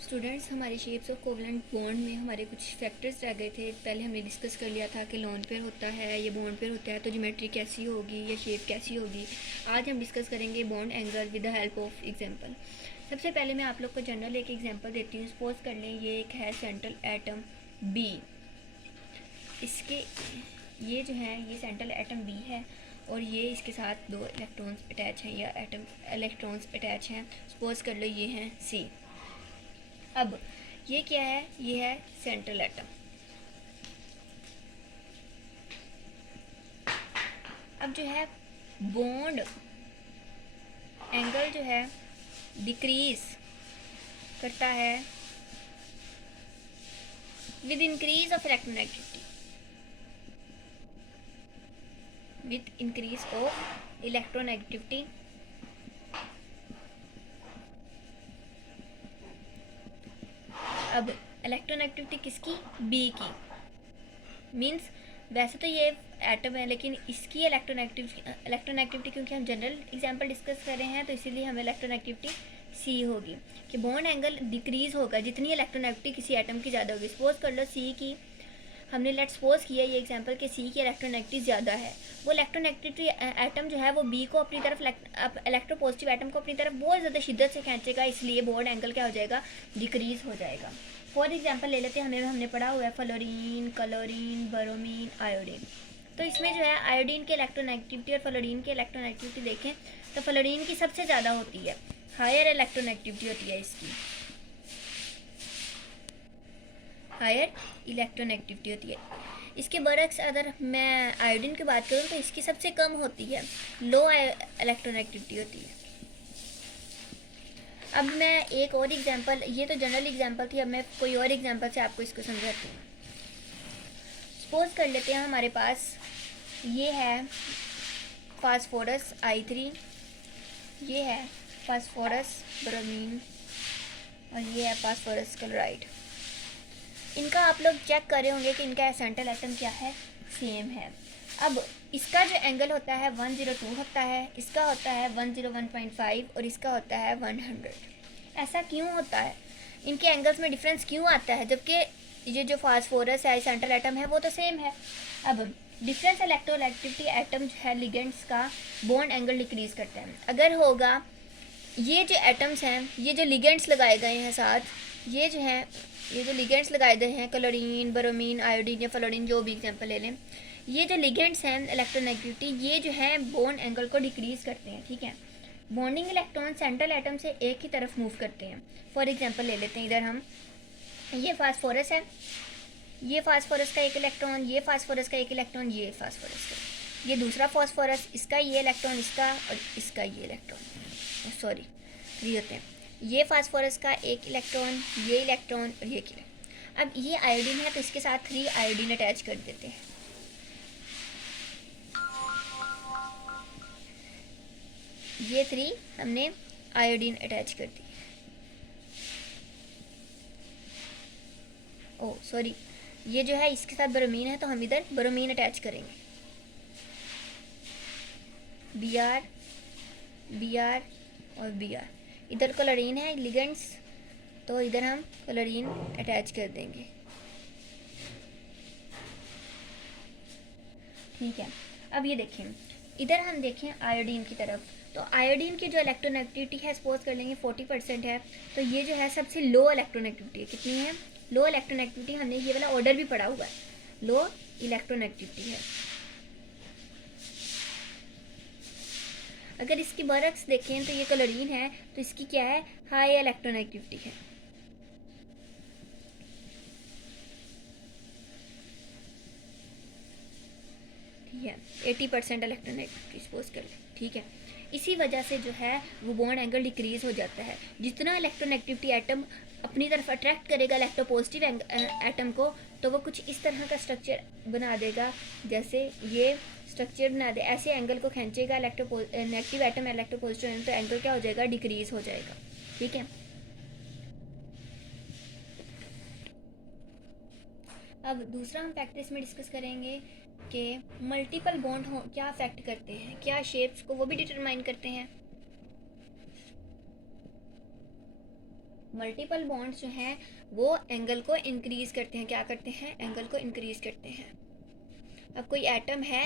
Students, हमारे shapes of covalent bond में हमारे कुछ फैक्टर्स रह गए थे। पहले हमने डिस्कस कर लिया था कि लोन पेयर होता है, ये बॉन्ड पेयर होता है, तो ज्योमेट्री कैसी होगी या शेप कैसी होगी। आज हम डिस्कस करेंगे bond angle with the help of example. सबसे पहले मैं आप लोग को जनरल एक एग्जांपल देती हूँ। सपोज कर लें ये एक है सेंट्रल एटम बी। इसके ये जो है ये सेंट्रल एटम बी है और ये इसके साथ दो इलेक्ट्रॉन्स अटैच हैं या एटम इलेक्ट्रॉन्स अटैच हैं। सपोज कर लो ये हैं सी। अब ये क्या है? ये है सेंट्रल एटम। अब जो है बॉन्ड एंगल जो है डिक्रीज करता है with increase of electronegativity, with increase of electronegativity. अब इलेक्ट्रोनेगेटिविटी किसकी? बी की। मीन्स वैसे तो ये एटम है लेकिन इसकी इलेक्ट्रोनेगेटिविटी क्योंकि हम जनरल एग्जांपल डिस्कस कर रहे हैं तो इसीलिए हमें इलेक्ट्रोनेगेटिविटी सी होगी कि बॉन्ड एंगल डिक्रीज होगा जितनी इलेक्ट्रोनेगेटिविटी किसी एटम की ज़्यादा होगी। सपोज कर लो सी की, हमने लेट सपोज किया ये एग्जांपल कि सी की इलेक्ट्रोनेगेटिविटी ज़्यादा है। वो इलेक्ट्रोनेगेटिविटी एटम जो है वो बी को अपनी तरफ इलेक्ट्रोपॉजिटिव एटम को अपनी तरफ बहुत ज़्यादा शिद्दत से खींचेगा, इसलिए बॉन्ड एंगल क्या हो जाएगा? डिक्रीज हो जाएगा। फॉर एग्जांपल ले लेते हैं, हमने पढ़ा हुआ है फ्लोरीन, क्लोरीन, ब्रोमीन, आयोडीन। तो इसमें जो है आयोडीन की इलेक्ट्रोनेगेटिविटी और फ्लोरीन की इलेक्ट्रोनेगेटिविटी देखें तो फ्लोरीन की सबसे ज़्यादा होती है, हायर इलेक्ट्रोनेगेटिविटी होती है इसकी, हायर इलेक्ट्रोनेगेटिविटी होती है। इसके बरक्स अगर मैं आयोडीन की बात करूँ तो इसकी सबसे कम होती है, लो इलेक्ट्रोनेगेटिविटी होती है। अब मैं एक और एग्जांपल, ये तो जनरल एग्जांपल थी, अब मैं कोई और एग्जांपल से आपको इसको समझाती हूँ। सपोज कर लेते हैं हमारे पास ये है फास्फोरस I3, ये है फास्फोरस ब्रोमीन और ये है फास्फोरस क्लोराइड। इनका आप लोग चेक कर रहे होंगे कि इनका सेंट्रल एटम क्या है? सेम है। अब इसका जो एंगल होता है 102 होता है, इसका होता है 101.5 और इसका होता है 100। ऐसा क्यों होता है? इनके एंगल्स में डिफरेंस क्यों आता है जबकि ये जो फास्फोरस है सेंट्रल एटम है वो तो सेम है। अब डिफरेंस इलेक्ट्रोनेगेटिविटी एटम जो है लिगेंड्स का बॉन्ड एंगल डिक्रीज करता है। अगर होगा ये जो एटम्स हैं, ये जो लिगेंड्स लगाए गए हैं साथ, ये जो हैं ये जो लिगेंड्स लगाए गए हैं क्लोरीन, ब्रोमीन, आयोडीन या फ्लोरीन, जो भी एग्जांपल ले लें, ये जो लिगेंड्स हैं इलेक्ट्रोनेगेटिविटी ये जो है बॉन्ड एंगल को डिक्रीज करते हैं। ठीक है, बॉन्डिंग इलेक्ट्रॉन सेंट्रल एटम से एक ही तरफ मूव करते हैं। फॉर एग्जांपल ले लेते हैं, इधर हम ये फास्फोरस है, ये फास्फोरस का एक इलेक्ट्रॉन, ये फास्फोरस का एक इलेक्ट्रॉन, ये फास्फोरस का, ये दूसरा फास्फोरस, इसका ये इलेक्ट्रॉन, इसका और इसका ये इलेक्ट्रॉन, सॉरी 3 होते हैं। ये फास्फोरस का एक इलेक्ट्रॉन, ये इलेक्ट्रॉन और ये इलेक्ट्रॉन। अब ये आयोडीन है तो इसके साथ 3 आयोडीन अटैच कर देते हैं। ये 3 हमने आयोडीन अटैच कर दी। ओ सॉरी, ये जो है इसके साथ ब्रोमीन है तो हम इधर ब्रोमीन अटैच करेंगे, Br, Br और Br। इधर क्लोरीन है लिगेंड्स तो इधर हम क्लोरीन अटैच कर देंगे। ठीक है, अब ये देखें, इधर हम देखें आयोडीन की तरफ, तो आयोडीन की जो इलेक्ट्रोनेगेटिविटी है सपोज कर लेंगे 40% है, तो ये जो है सबसे लो इलेक्ट्रोनेगेटिविटी है। कितनी है? लो इलेक्ट्रोनेगेटिविटी। हमने ये वाला ऑर्डर भी पढ़ा हुआ है, लो इलेक्ट्रोनेगेटिविटी है। अगर इसकी बरक्स देखें तो ये क्लोरीन है तो इसकी क्या है? हाई इलेक्ट्रोनेगेटिविटी है। ठीक है, 80% इलेक्ट्रोनेगेटिविटी सपोज कर लें। ठीक है, इसी वजह से जो है वो बॉन्ड एंगल डिक्रीज हो जाता है। जितना इलेक्ट्रोनेगेटिविटी एटम अपनी तरफ अट्रैक्ट करेगा इलेक्ट्रोपॉजिटिव एटम को तो वो कुछ इस तरह का स्ट्रक्चर बना देगा, जैसे ये स्ट्रक्चर बना दे, ऐसे एंगल को खींचेगा नेगेटिव एटम इलेक्ट्रोपॉजिटिव एटम, तो एंगल क्या हो जाएगा? डिक्रीज हो जाएगा। ठीक है, अब दूसरा हम फैक्टर इसमें डिस्कस करेंगे कि मल्टीपल बॉन्ड हो क्या अफेक्ट करते हैं, क्या शेप्स को वो भी डिटरमाइन करते हैं। मल्टीपल बॉन्ड्स जो हैं वो एंगल को इंक्रीज करते हैं। क्या करते हैं? एंगल को इंक्रीज करते हैं। अब कोई एटम है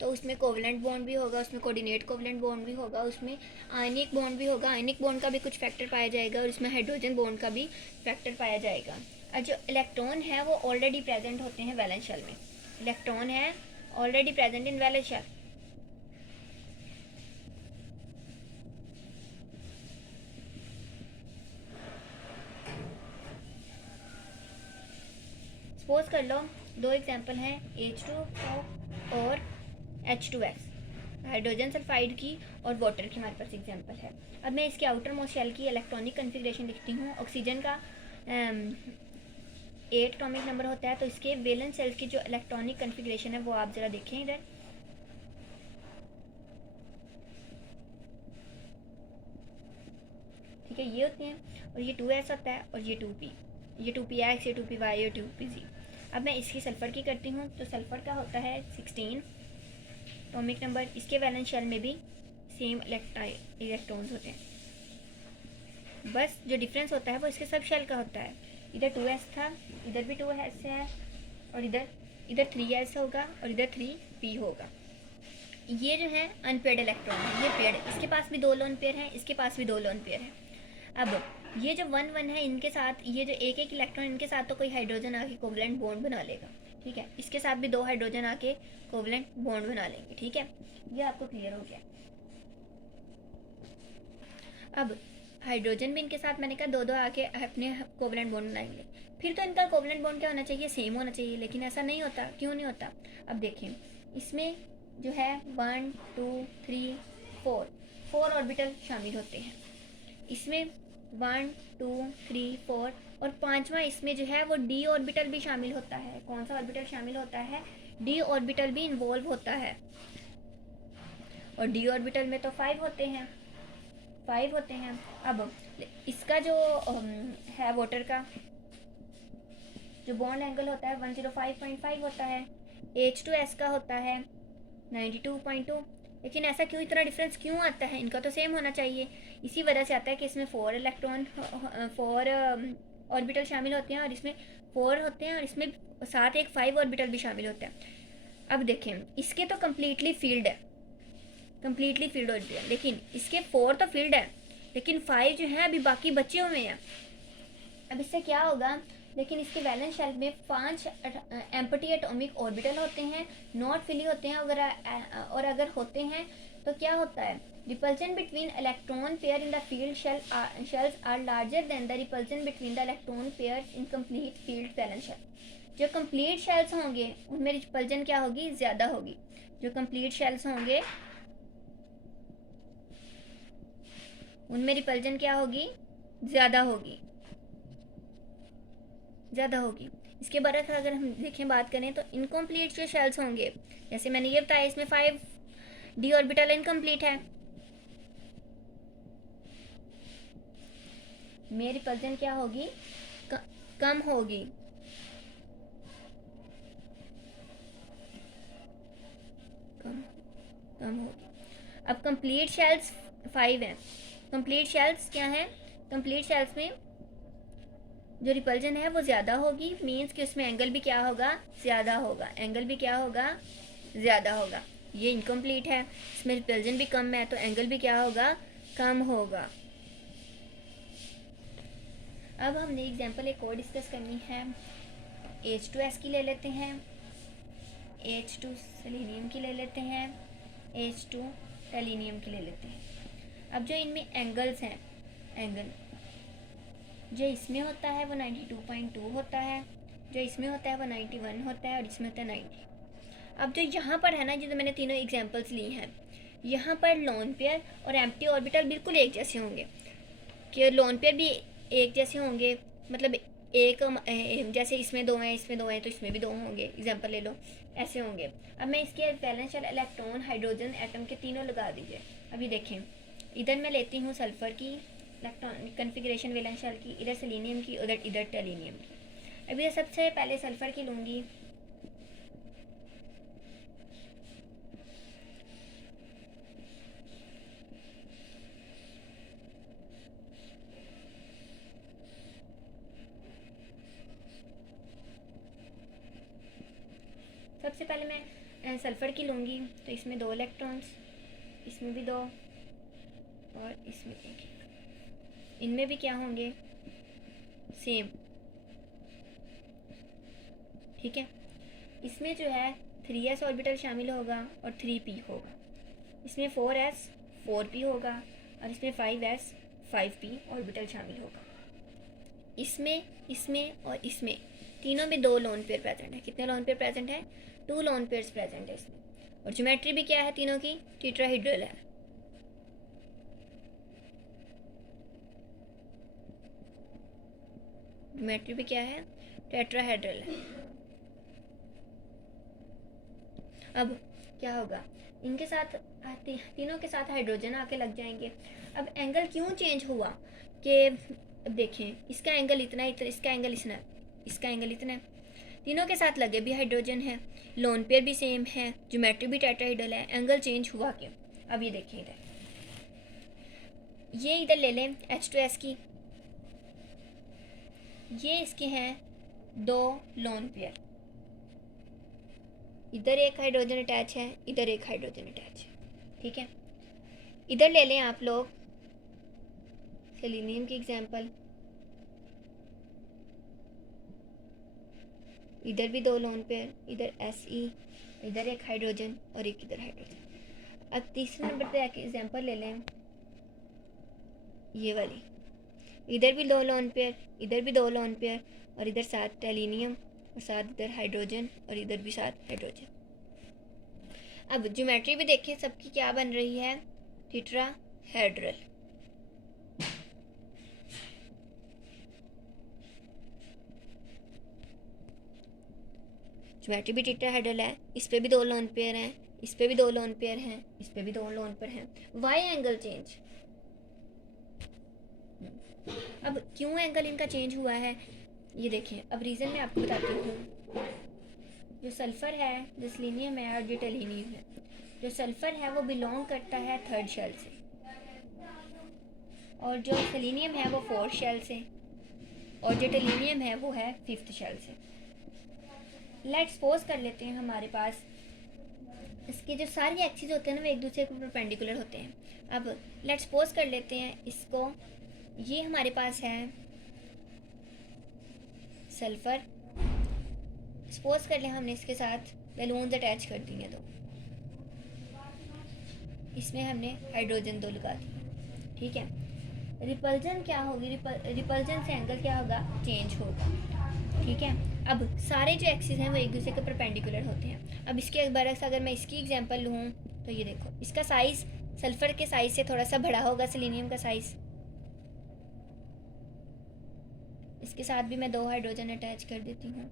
तो उसमें कोवलेंट बॉन्ड भी होगा, उसमें कोऑर्डिनेट कोवलेंट बॉन्ड भी होगा, उसमें आयनिक बॉन्ड भी होगा, आयनिक बॉन्ड का भी कुछ फैक्टर पाया जाएगा, और उसमें हाइड्रोजन बॉन्ड का भी फैक्टर पाया जाएगा। और जो इलेक्ट्रॉन है वो ऑलरेडी प्रेजेंट होते हैं वैलेंस शेल में। इलेक्ट्रॉन है already present in valence shell. Suppose कर लो दो एग्जांपल हैं H2O और H2S, हाइड्रोजन सल्फाइड की और वाटर की हमारे पास एग्जांपल है। अब मैं इसके आउटर मोस्ट शेल की इलेक्ट्रॉनिक कन्फिग्रेशन लिखती हूँ। ऑक्सीजन का 8 एटॉमिक नंबर होता है, तो इसके वैलेंस शेल की जो इलेक्ट्रॉनिक कन्फिग्रेशन है वो आप ज़रा देखें इधर। ठीक है, ये होते हैं, और ये 2s होता है, और ये 2p, ये 2px, ये 2py, ये 2pz। अब मैं इसकी सल्फ़र की करती हूँ, तो सल्फ़र का होता है 16 एटॉमिक नंबर। इसके वैलेंस शेल में भी सेम इलेक्ट्रॉन्स होते हैं, बस जो डिफरेंस होता है वो इसके सब शेल का होता है। इधर 2s था, इधर भी 2s है, और इधर 3s होगा, और इधर 3p होगा। ये जो है अनपेयर्ड इलेक्ट्रॉन है, ये पेयर्ड, इसके पास भी 2 लोन पेयर हैं, इसके पास भी 2 लोन पेयर हैं। अब ये जो 1 1 है, इनके साथ ये जो एक एक इलेक्ट्रॉन, इनके साथ तो कोई हाइड्रोजन आके कोवलेंट बॉन्ड बना लेगा। ठीक है, इसके साथ भी 2 हाइड्रोजन आके कोवलेंट बॉन्ड बना लेंगे। ठीक है, ये आपको क्लियर हो गया। अब हाइड्रोजन भी इनके साथ मैंने कहा 2 2 आके अपने कोवलेंट बॉन्ड बनाएंगे। फिर तो इनका कोवलेंट बॉन्ड क्या होना चाहिए? सेम होना चाहिए, लेकिन ऐसा नहीं होता। क्यों नहीं होता? अब देखें, इसमें जो है 1 2 3 4 ऑर्बिटल शामिल होते हैं। इसमें 1 2 3 4, और 5वां इसमें जो है वो डी ऑर्बिटल भी शामिल होता है। कौन सा ऑर्बिटल शामिल होता है? डी ऑर्बिटल भी इन्वॉल्व होता है, और डी ऑर्बिटल में तो 5 होते हैं, 5 होते हैं। अब इसका जो है वाटर का जो बॉन्ड एंगल होता है 105.5 होता है, H2S का होता है 92.2। लेकिन ऐसा क्यों, इतना डिफरेंस क्यों आता है? इनका तो सेम होना चाहिए। इसी वजह से आता है कि इसमें 4 ऑर्बिटल शामिल होते हैं, और इसमें 4 होते हैं, और इसमें साथ एक 5 ऑर्बिटल भी शामिल होता है। अब देखें, इसके तो कम्प्लीटली फील्ड है, कम्प्लीटली फील्ड होती है, लेकिन इसके 4 तो फील्ड है, लेकिन 5 जो है अभी बाकी बचे हुए हैं। अब इससे क्या होगा? लेकिन इसके वैलेंस शेल में 5 एम्प्टी एटॉमिक ऑर्बिटल होते हैं, नॉट फिली होते हैं, और अगर होते हैं तो क्या होता है? Repulsion between electron pair in the filled shells are larger than the repulsion between the electron pair in complete filled valence shell. जो कंप्लीट शेल्स होंगे उनमें रिपल्जन क्या होगी? ज़्यादा होगी। जो कंप्लीट शेल्स होंगे उनमें रिपल्जन क्या होगी? ज़्यादा होगी, ज़्यादा होगी। इसके बरक्स अगर हम देखें, बात करें, तो इनकम्प्लीट जो शेल्स होंगे, जैसे मैंने ये बताया, इसमें 5 डी ऑर्बिटल इनकम्प्लीट है, में रिपल्जन क्या होगी? कम होगी। कम होगी। अब कंप्लीट शेल्स 5 हैं। कंप्लीट शेल्स क्या हैं? कंप्लीट शेल्स में जो रिपल्जन है वो ज़्यादा होगी, मीन्स कि उसमें एंगल भी क्या होगा? ज़्यादा होगा। एंगल भी क्या होगा? ज़्यादा होगा। ये इनकम्प्लीट है, इसमें रिपल्जन भी कम है, तो एंगल भी क्या होगा? कम होगा। अब हमने एग्जांपल एक और डिस्कस करनी है। H2S की ले लेते हैं, H2 सेलेनियम की ले लेते हैं, H2 टेलीनियम की ले लेते हैं। अब जो इनमें एंगल्स हैं, एंगल जो इसमें होता है वो 92.2 होता है, जो इसमें होता है वो 91 होता है, और इसमें होता है 90। अब जो यहाँ पर है ना, जो मैंने तीनों एग्जांपल्स ली हैं, यहाँ पर लोन पेयर और एम्प्टी ऑर्बिटल बिल्कुल एक जैसे होंगे, कि लोन पेयर भी एक जैसे होंगे, मतलब एक जैसे इसमें 2 हैं, इसमें 2 हैं, तो इसमें भी 2 होंगे। एग्जांपल ले लो, ऐसे होंगे। अब मैं इसके valence shell, electron, hydrogen atom के तीनों लगा दीजिए। अभी देखें, इधर मैं लेती हूँ सल्फ़र की इलेक्ट्रॉन कन्फिग्रेशन वैलेंस शेल की, इधर सेलेनियम की, इधर टेलीनियम की। अभी सबसे पहले सल्फ़र की लूँगी। सबसे पहले मैं सल्फ़र की लूँगी, तो इसमें 2 इलेक्ट्रॉन्स, इसमें भी 2 और इसमें 1। इनमें भी क्या होंगे, सेम, ठीक है। इसमें जो है 3s ऑर्बिटल शामिल होगा और 3p होगा। इसमें 4s 4p होगा और इसमें 5s 5p ऑर्बिटल शामिल होगा। इसमें, इसमें और इसमें तीनों में 2 लोन पेयर प्रेजेंट है। कितने लोन पेयर प्रेजेंट है? 2 लोन पेयर्स प्रेजेंट है इसमें। और ज्योमेट्री भी क्या है तीनों की? टेट्राहेड्रल है। ज्योमेट्री भी क्या है? टेट्राहेड्रल है। अब क्या होगा, इनके साथ तीनों के साथ हाइड्रोजन आके लग जाएंगे। अब एंगल क्यों चेंज हुआ कि अब देखें, इसका एंगल इतना, इसका एंगल इतना, इसका एंगल इतना है, तीनों के साथ लगे भी हाइड्रोजन है, लोन पेयर भी सेम है, ज्योमेट्री भी टेट्राहेड्रल है, एंगल चेंज हुआ क्यों? अब ये देखिए इधर, ये इधर ले लें H2S की, ये इसके हैं 2 लोन पेयर, इधर एक हाइड्रोजन अटैच है, इधर एक हाइड्रोजन अटैच है, ठीक है। इधर ले लें आप लोग सेलेनियम की एग्जांपल, इधर भी 2 लोन पेयर, इधर Se, इधर एक हाइड्रोजन और एक इधर हाइड्रोजन। अब तीसरे नंबर पे एग्जांपल ले लें ये वाली, इधर भी 2 लोन पेयर, इधर भी 2 लोन पेयर और इधर 7 टेलीनियम और 7 इधर हाइड्रोजन और इधर भी 7 हाइड्रोजन। अब ज्योमेट्री भी देखिए सबकी क्या बन रही है, टेट्राहेड्रल। ज्योमेट्री भी टेट्राहेड्रल है, इस पे भी 2 लोन पेयर हैं, इस पे भी 2 लोन पेयर हैं, इस पे भी 2 लोन पेयर हैं। वाई एंगल चेंज, अब क्यों एंगल इनका चेंज हुआ है ये देखें। अब रीज़न मैं आपको बताती हूँ। जो सल्फ़र है, जो सेलेनियम है और जो टेलीनियम है, जो सल्फ़र है वो बिलोंग करता है 3rd शेल से और जो सेलेनियम है वो 4th शेल से और जो टेलीनियम है वो है 5th शेल से। लेट्स सपोज कर लेते हैं हमारे पास इसके जो सारी एक्सिस होते हैं ना वो एक दूसरे के परपेंडिकुलर होते हैं। अब लेट्स सपोज कर लेते हैं इसको, ये हमारे पास है सल्फ़र, सपोज कर लें हमने इसके साथ बैलून्स अटैच कर दिए, तो इसमें हमने हाइड्रोजन 2 लगा दिए, ठीक है। रिपल्जन क्या होगी, रिपल्जन से एंगल क्या होगा, चेंज होगा, ठीक है। अब सारे जो एक्सिस हैं वो एक दूसरे के परपेंडिकुलर होते हैं। अब इसके बरक्स अगर मैं इसकी एग्जांपल लूँ तो ये देखो, इसका साइज़ सल्फ़र के साइज़ से थोड़ा सा बड़ा होगा सेलेनियम का साइज़। इसके साथ भी मैं 2 हाइड्रोजन अटैच कर देती हूँ,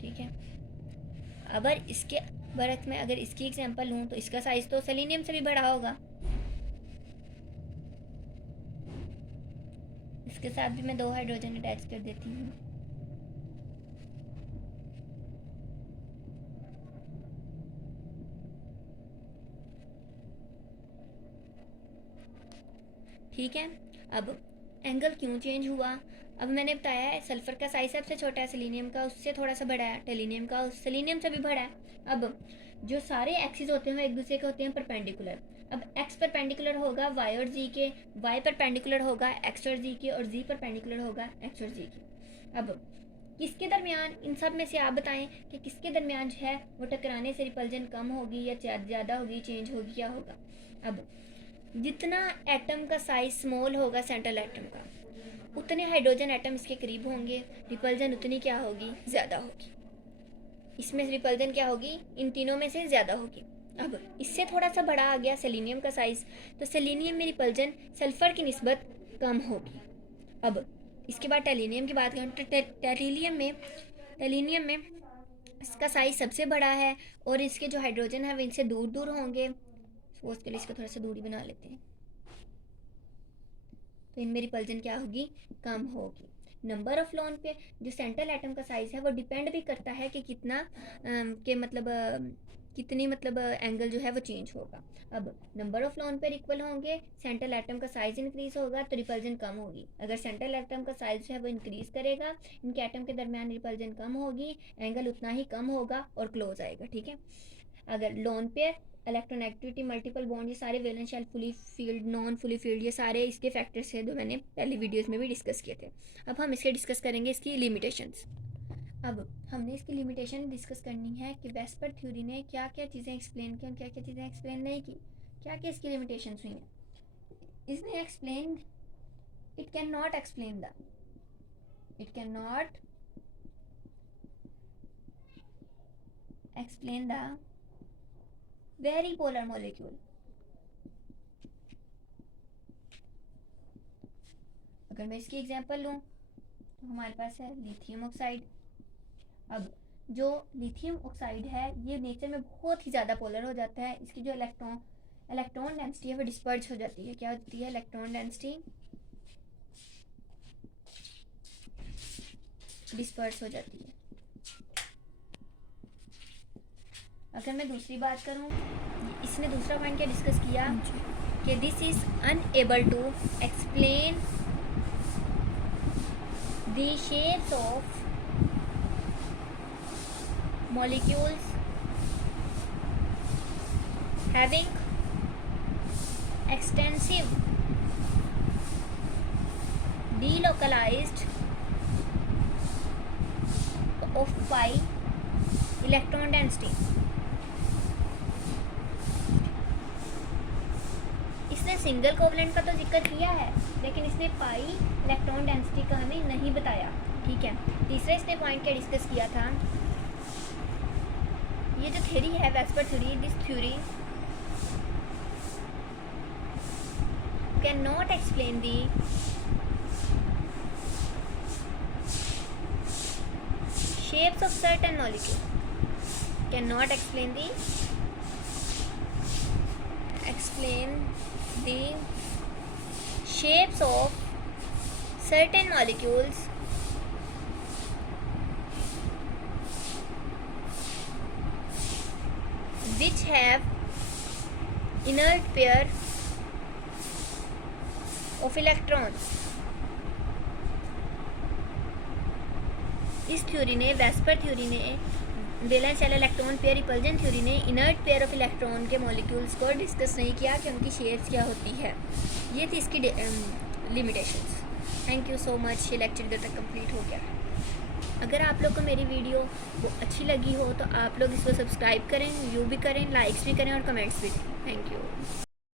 ठीक है। अगर इसके बरक्स में अगर इसकी एग्जांपल लूँ तो इसका साइज़ तो सेलेनियम से भी बड़ा होगा, इसके साथ भी मैं 2 हाइड्रोजन अटैच कर देती हूँ, ठीक है। अब एंगल क्यों चेंज हुआ, अब मैंने बताया है सल्फ़र का साइज सबसे छोटा है, सेलेनियम का उससे थोड़ा सा बड़ा है, टेलीनियम का सेलेनियम से भी बड़ा है। अब जो सारे एक्सिस होते हैं वो एक दूसरे के होते हैं परपेंडिकुलर। अब x परपेंडिकुलर होगा y और z के, y परपेंडिकुलर होगा x और z के और z परपेंडिकुलर होगा x और z के। अब किसके दरमियान, इन सब में से आप बताएं कि किसके दरमियान जो है वो टकराने से रिपल्जन कम होगी या ज़्यादा होगी, चेंज होगी, क्या होगा। अब जितना एटम का साइज स्मॉल होगा सेंट्रल एटम का, उतने हाइड्रोजन एटम इसके करीब होंगे, रिपल्जन उतनी क्या होगी, ज़्यादा होगी। इसमें रिपल्जन क्या होगी, इन तीनों में से ज़्यादा होगी। अब इससे थोड़ा सा बड़ा आ गया सेलेनियम का साइज़, तो सेलेनियम में रिपल्जन सल्फ़र की निस्बत कम होगी। अब इसके बाद टेलीनियम की बात करें तो टेलीनियम में इसका साइज़ सबसे बड़ा है और इसके जो हाइड्रोजन है वो इनसे दूर दूर होंगे। सपोज के लिए इसको थोड़ा सा दूरी बना लेते हैं, तो इनमें रिपल्जन क्या होगी, कम होगी। नंबर ऑफ लोन पे जो सेंट्रल एटम का साइज़ है वो डिपेंड भी करता है कि कितना के मतलब कितनी मतलब एंगल जो है वो चेंज होगा। अब number of lone pair equal होंगे, सेंट्रल एटम का साइज इंक्रीज होगा तो रिपल्जन कम होगी। अगर सेंट्रल एटम का साइज जो है वो इंक्रीज करेगा, इनके एटम के दरमियान रिपल्जन कम होगी, एंगल उतना ही कम होगा और क्लोज आएगा, ठीक है। अगर lone pair, electron activity, multiple bond, ये सारे valence shell, fully filled, non fully filled, ये सारे इसके फैक्टर्स हैं जो मैंने पहली वीडियोस में भी डिस्कस किए थे। अब हम इसके डिस्कस करेंगे इसकी लिमिटेशंस। अब हमने इसकी लिमिटेशन डिस्कस करनी है कि वेस्पर थ्योरी ने क्या क्या चीज़ें एक्सप्लेन की और क्या क्या चीज़ें एक्सप्लेन नहीं की, क्या क्या इसकी लिमिटेशंस हुई हैं। इसने explain, it can not explain the, it can not explain the very polar molecule. अगर मैं इसकी एग्जांपल लूँ तो हमारे पास है लिथियम ऑक्साइड। अब जो लिथियम ऑक्साइड है ये नेचर में बहुत ही ज़्यादा पोलर हो जाता है, इसकी जो इलेक्ट्रॉन डेंसिटी है वो डिस्पर्स हो जाती है। क्या होती है? इलेक्ट्रॉन डेंसिटी डिस्पर्स हो जाती है। अगर मैं दूसरी बात करूँ, इसने दूसरा पॉइंट क्या डिस्कस किया कि this is unable to explain the shapes of molecules having extensive delocalized of pi electron density। इसने सिंगल कोवलेंट का तो जिक्र किया है, लेकिन इसने पाई इलेक्ट्रॉन डेंसिटी का हमें नहीं बताया, ठीक है। तीसरा इसने पॉइंट क्या डिस्कस किया था, ये जो थ्योरी है VSEPR theory, this theory can not explain the shapes of certain molecule, cannot explain the shapes of certain molecules which have inert pair of electrons। इस थ्योरी ने, वेस्पर थ्योरी ने, valence shell electron pair repulsion theory ने inert pair of electron के molecules को discuss नहीं किया कि उनकी शेप्स क्या होती है। ये थी इसकी limitations. Thank you so much. ये लेक्चर इधर तक कंप्लीट हो गया। अगर आप लोग को मेरी वीडियो वो अच्छी लगी हो तो आप लोग इसको सब्सक्राइब करें, व्यू भी करें, लाइक्स भी करें और कमेंट्स भी दें। Thank you.